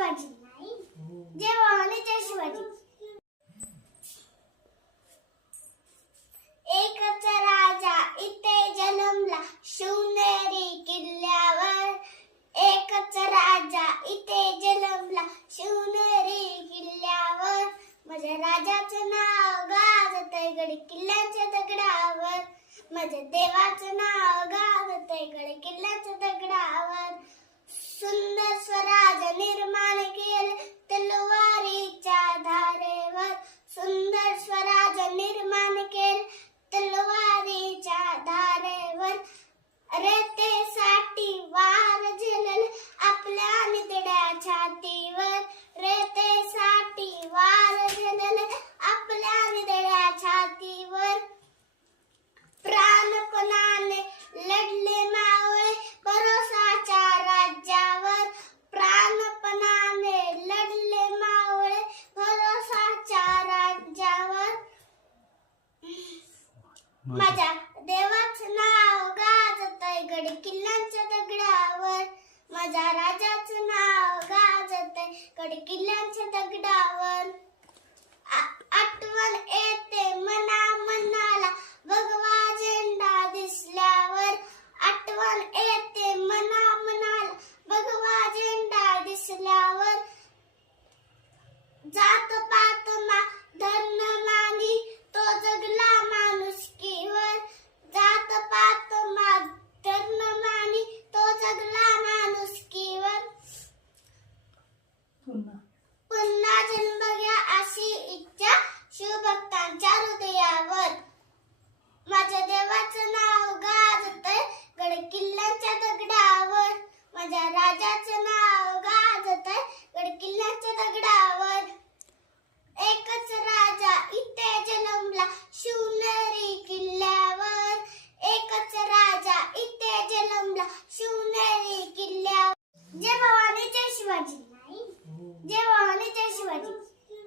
शिवाजी जय भवानी जय शिवाजी. एकच राजा इथे जन्मला शिवनेरी किल्ल्यावर. एकच राजा इथे जन्मला शिवनेरी किल्ल्यावर. माझ्या राजाचं नाव गाजतंय गड किल्ल्याच्या दगडावर. माझ्या देवाचं नाव गाजतंय गड किल्ल्याच्या दगडावर. सुंदर स्वराज निर्माण केलं तलवारीच्या धारेवर. सुंदर स्वराज निर्माण केलं तलवारीच्या धारेवर. रेतेसाठी वार झेलल आपल्या नितड्या छातीवर. रेतेसाठी वार झेलल आपल्या नितड्या छातीवर. प्राणपणाने लढले मावळे भरोसाच्या राज्यावर. प्राणपणाने लढले मावळे भरोसाच्या राज्यावर. माझ्या देवाचं नाव गाजतंय गड किल्ल्यांच्या दगडावर. माझ्या राजाचं नाव गाजतंय गड किल्ल्यांच्या दगडावर. आठवण येते मना मनाला भगवा झेंडा दिसल्यावर. आठवण येते मना मनाला भगवा झेंडा दिसल्यावर. जात पात धर्म मानी तो जगला माणुसकीवर. जात पात धर्म मानी तो जगला माणुसकीवर. पुन्हा जन्म घ्या अशी इच्छा शिवभक्तांच्या हृदयावर.